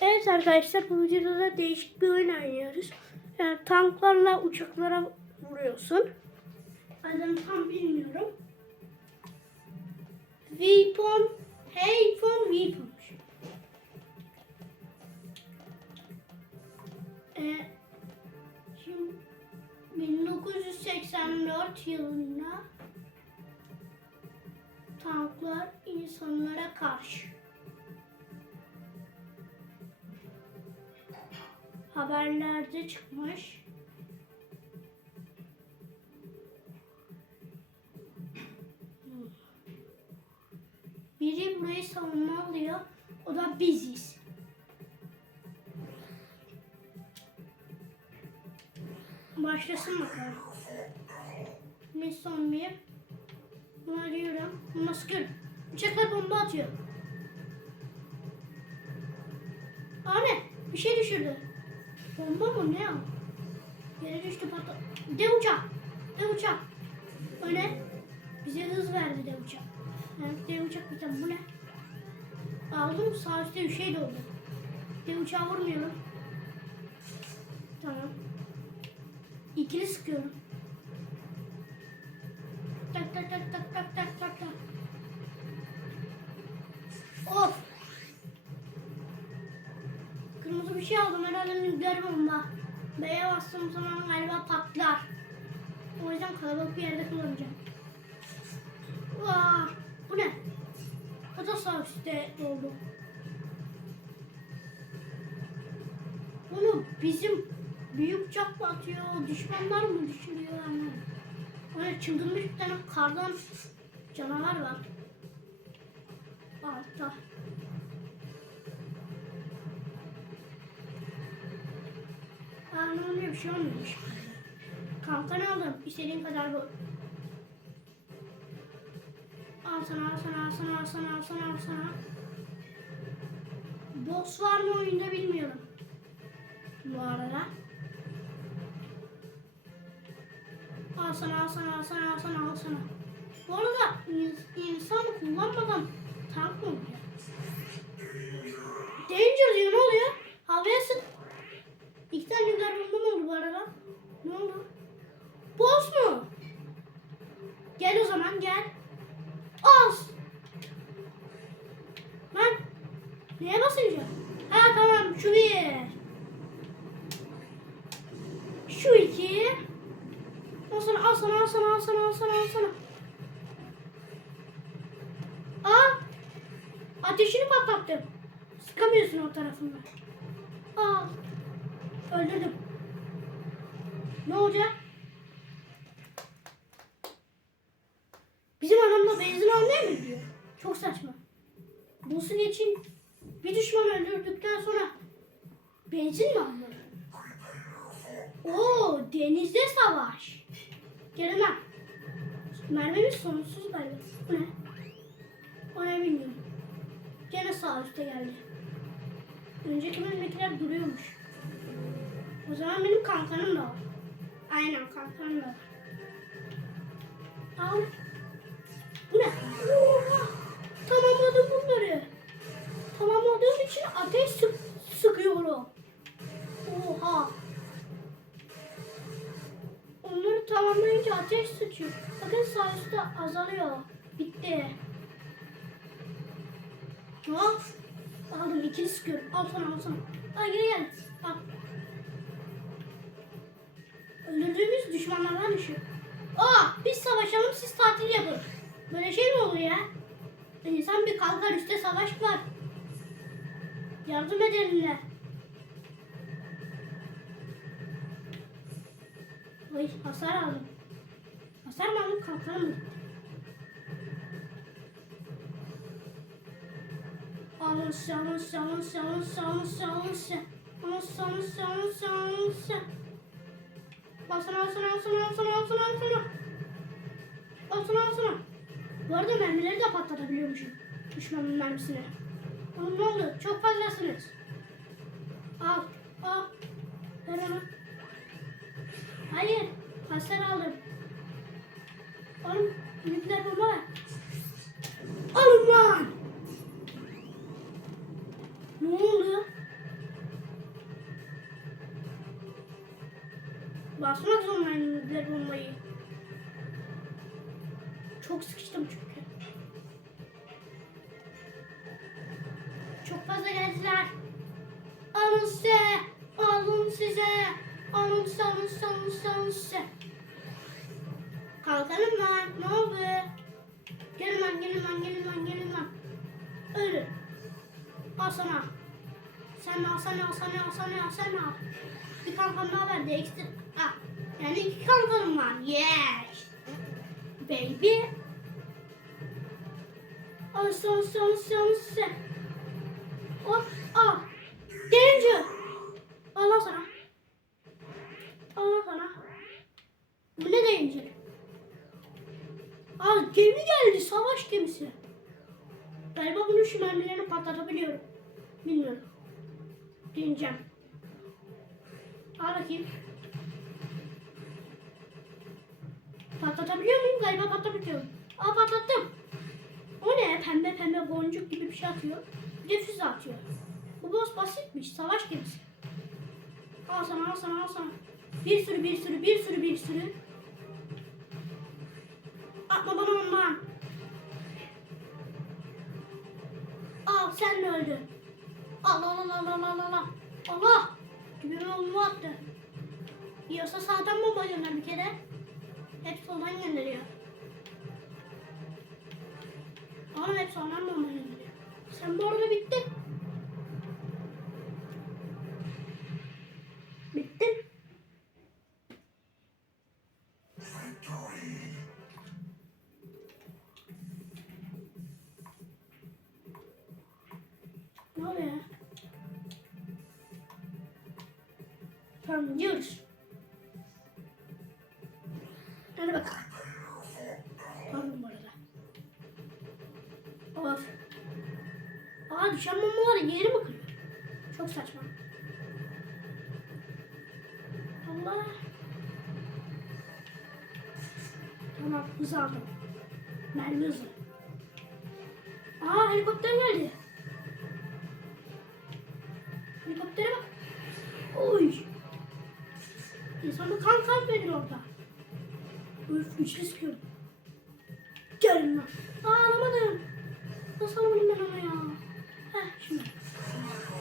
Evet arkadaşlar bu videoda da değişik bir oyun oynuyoruz. Yani tanklarla uçaklara vuruyorsun. Adını tam bilmiyorum. Weapon, Weapon, Weapon. Ee, şimdi 1984 yılında tanklar insanlara karşı. Haberlerde çıkmış. Biri burayı savunma alıyor. O da biziz. Başlasın bakalım. Ne son bir? Buna diyorum. Buna sıkıyorum. Uçaklar bomba atıyor. Ne? Bir şey düşürdü. Bomba mı ne? Yere düştü patladı. Dev uçak. Dev uçak. O ne? Bize hız verdi dev uçak. Yani dev uçak bizden bu ne? Aldım sağ üstte bir şey doldu. Dev uçağı vurmuyorum. Tamam. İkili sıkıyorum. Tak tak tak tak tak tak tak tak. Of. Herhalde nükleer bomba. B'ye bastığım zaman galiba patlar. O yüzden kalabalık bir yerde kullanacağım. Vaa, bu ne? O da sağ üstte oldu. Bunu bizim büyük mı atıyor, düşmanlar mı düşürüyor anlamadım. Böyle çıldırmış bir tane kardan canavar var. Altta. Şey olmuyormuş. Aldım. İstediğin kadar bu. Al sana, al sana, al sana, al sana, al sana, al sana. Boss var mı oyunda bilmiyorum. Bu arada. Al sana, al sana, al sana, al sana, al sana. Bu arada in- insan kullanmadan tank mı oluyor? Danger diyor, ne oluyor? Havaya sık. İki tane nükleer bomba mı oldu bu arada? Ne oldu? Boss mu? Gel o zaman gel. Az. Lan. Neye basınca? Ha tamam şu bir. Şu iki. Al sana al sana al sana al sana al sana al sana. Aa. Ateşini patlattım. Sıkamıyorsun o tarafından. Al. Öldürdüm. Ne olacak? Bizim adamla benzin almaya mı gidiyor? Çok saçma. Boss'u geçin. Bir düşman öldürdükten sonra benzin mi almalı? Oo, denizde savaş. Gelemem. Mermimiz sonsuz galiba. Bu ne? O ne bilmiyorum. Gene sağ üstte geldi. Önceki bölümdekiler duruyormuş. O zaman benim kankanım da var. Aynen kankanım da var. Al. Bu ne? Oha! Tamamladım bunları. Tamamladığım için ateş sık sıkıyorum. Oha. Onları tamamlayınca ateş sıçıyor. Bakın sağ üstte azalıyor. Bitti. Al. Aldım ikili sıkıyorum. Al sana al sana. Al geri gel. Al. Öldürdüğümüz düşmanlardan düşüyor. Aa biz savaşalım siz tatil yapın. Böyle şey mi olur ya? İnsan bir kalkar üstte savaş var. Yardım edenler. Ay hasar aldım. Hasar mı aldım kalkanım mı? Olmuş olmuş olmuş olmuş olmuş olmuş Olmuş olmuş olmuş olmuş Olsun olsun olsun olsun olsun olsun Olsun olsun Bu arada mermileri de patlatabiliyormuşum Düşmanın mermisini Oğlum ne oldu? Çok fazlasınız Al al. Ver Hayır hasar aldım. Oğlum nükleer bomba. var Kalkalım lan. Ne oldu? Gelin lan, gelin lan, gelin lan, gelin lan. Ölün. Al sana. Sen al, sen al, sen al, sen al, sen al. Bir kalkan daha verdi. Ekstra. Ah. Yani iki kalkanım var. Yes. Baby. Al son son son son. Hop al. Danger. Allah sana. Allah sana. Bu ne danger? Aa gemi geldi. Savaş gemisi. Galiba bunun şu mermilerini patlatabiliyorum. Bilmiyorum. Deneyeceğim. Al bakayım. Patlatabiliyor muyum? Galiba patlatabiliyorum. Aa patlattım. O ne? Pembe pembe boncuk gibi bir şey atıyor. Bir de füze atıyor. Bu boss basitmiş. Savaş gemisi. Al sana al sana al sana. Bir sürü bir sürü bir sürü bir sürü. Öldün. Allah Allah Allah Allah Allah Allah. Gibi bomba attı. Yiyorsa sağdan bomba gönder bir kere. Hep soldan gönderiyor. Ama hep soldan bomba gönderiyor. Sen bu arada. Bittin. Ne oluyor ya? Tamam gidiyoruz. Hadi bakalım. Pardon bu arada. Of. Aa düşen mamalar yeri mi kırıyor? Çok saçma. Allah. Tamam hız aldım. Mermi hızı. Aa helikopter geldi. Öf güçlü sıkıyorum. Gelin lan. Aa alamadım. Nasıl alamadım ben onu ya? Heh şimdi.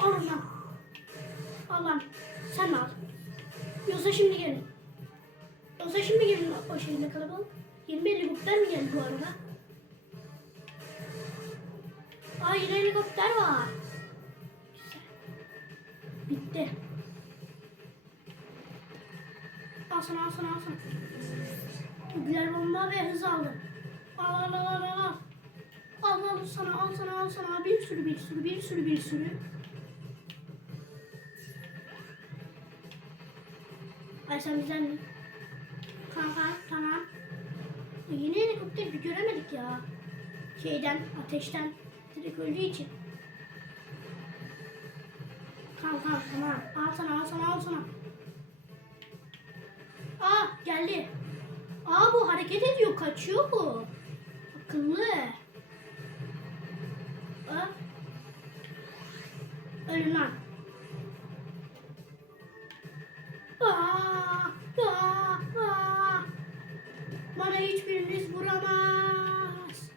Al lan. Al lan. Sen al. Yoksa şimdi gelin. Yoksa şimdi gelin o şeyle kalabalık. Yeni bir helikopter mi geldi bu arada? Aa yine helikopter var. Güzel. Bitti. Al sana al sana al sana. Güzel bomba ve hız aldım. Al al al al al. Al al sana al sana al sana. Bir sürü bir sürü bir sürü bir sürü. Ay sen güzel mi? Kanka tamam. Yeni helikopter bir göremedik ya. Şeyden ateşten direkt öldüğü için. Kanka tamam. Al sana al sana al sana. Aa geldi. Aa bu hareket ediyor. Kaçıyor bu. Akıllı. Aa. Ölün lan. Aa. Bana hiçbiriniz vuramaz.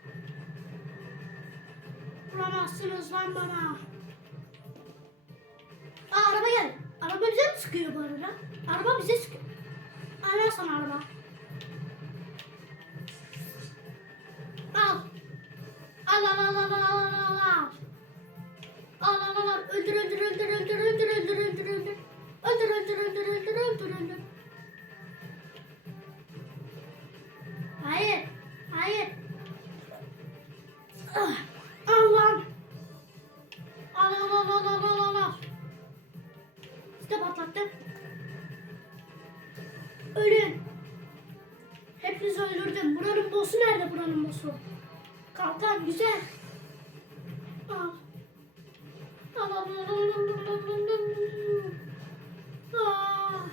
Vuramazsınız lan bana. Aa araba geldi. Araba bize mi sıkıyor bu arada? Araba Ah.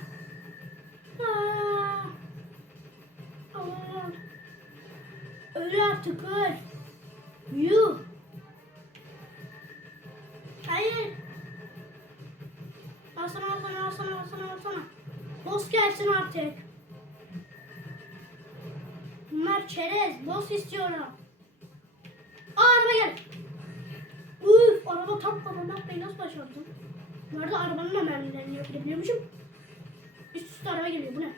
Ah. Ah. Öl artık öl. Yuh. Hayır. Alsana alsana alsana alsana alsana. Boss gelsin artık. Bunlar çerez. Boss istiyorum. Kafama atmayı nasıl başardım? Bu arada arabanın da mermilerini yok edebiliyormuşum. Üst üste araba geliyor bu ne?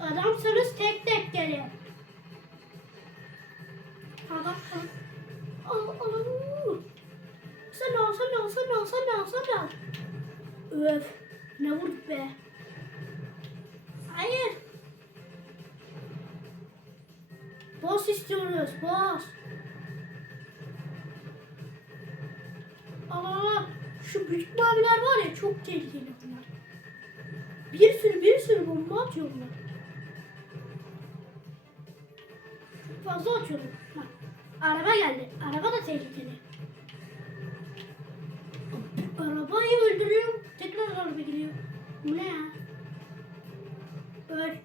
Adamsanız tek tek gelin. Adam al al al. Sen al sen al sen al sen al sen al. Öf ne vurduk be. Hayır. Boss istiyoruz boss. Şu büyük maviler var ya çok tehlikeli bunlar. Bir sürü bir sürü bomba atıyor. Çok fazla atıyorum. Bak, araba geldi. Araba da tehlikeli. Arabayı öldürüyorum. Tekrar araba geliyor. Bu ne ya? Öl.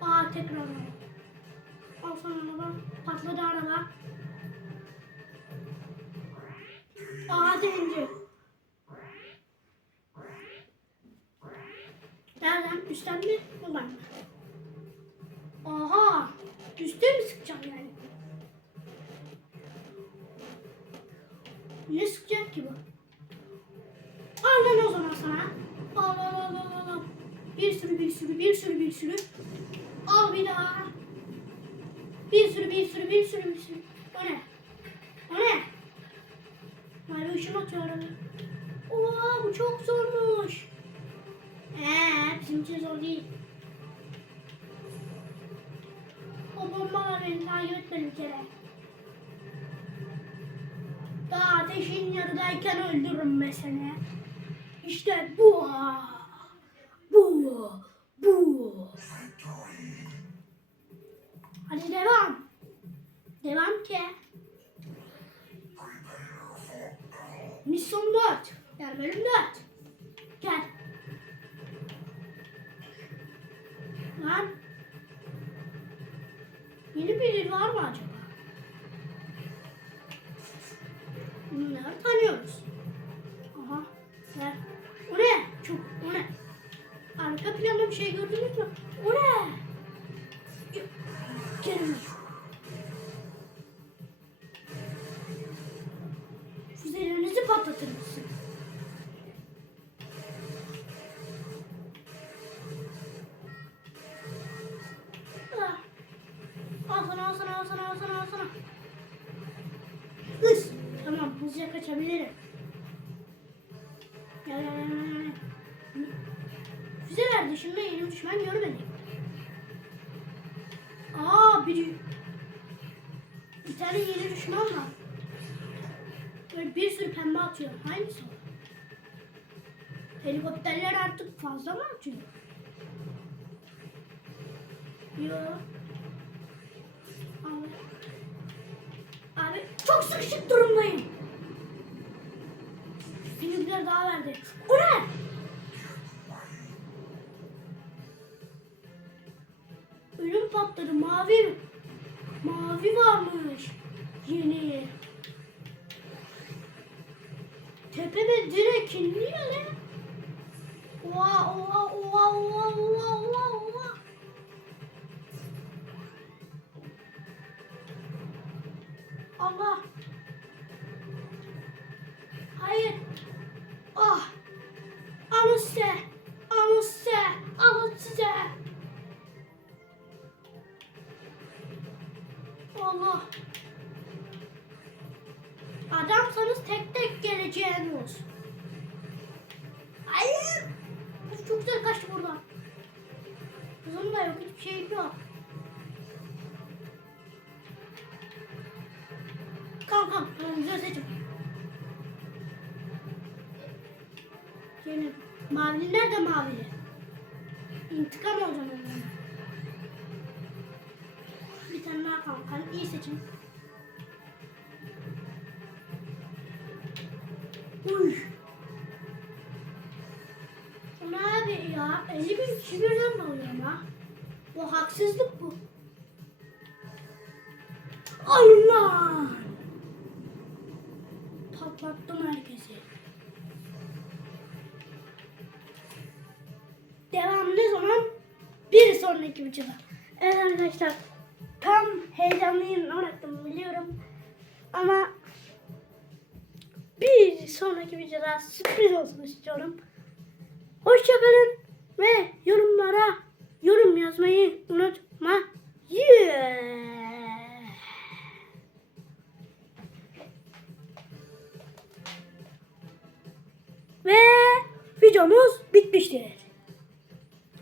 Aa tekrar araba. Al sana araba. Patladı araba. Deyince. Nereden? Üstten mi? Buradan? Aha! Üste mi sıkacağım yani? Ne sıkacak ki bu? Al lan o zaman sana. Al al al al, al. Bir sürü bir sürü bir sürü bir sürü. Al bir daha. Bir sürü bir sürü bir sürü bir sürü. O ne? Mavi ışın atıyor araba. Oha bu çok zormuş. Eee bizim için zor değil. O bombalar beni takip etmedi bir kere. Daha ateşin yarıdayken öldürürüm seni. İşte bu. Bu. Bu. Hadi devam. Devam ki. Misyon 4. Yani bölüm 4. Gel. Lan. Yeni biri var mı acaba? Bunları tanıyoruz. Aha. Gel. O ne? Çok. O ne? Arka planda bir şey gördünüz mü? O ne? Tane yeni düşman var. Böyle bir sürü pembe atıyor. Hangisi o? Helikopterler artık fazla mı atıyor? Yok. Abi. Abi çok sıkışık durumdayım. Bizimkiler daha verdi. O ne? Ölüm patladı. Mavi. Mavi varmış. Yeni. Tepeme direkt iniyor lan. Oha oha oha oha oha oha. Allah. Adamsanız tek tek geleceğiniz. Of, çok güzel kaçtı buradan. Hızım da yok, hiçbir şey yok. Hakan iyi seçim. Uy. Bu ne abi ya? 50 bin kişi birden dalıyor ya. Bu haksızlık bu. Allah! Patlattım herkesi. Devam ne zaman? Bir sonraki videoda. Evet arkadaşlar tam heyecanlıyım bıraktım biliyorum. Ama bir sonraki videoda sürpriz olsun istiyorum. Hoşçakalın ve yorumlara yorum yazmayı unutmayın. Ve videomuz bitmiştir.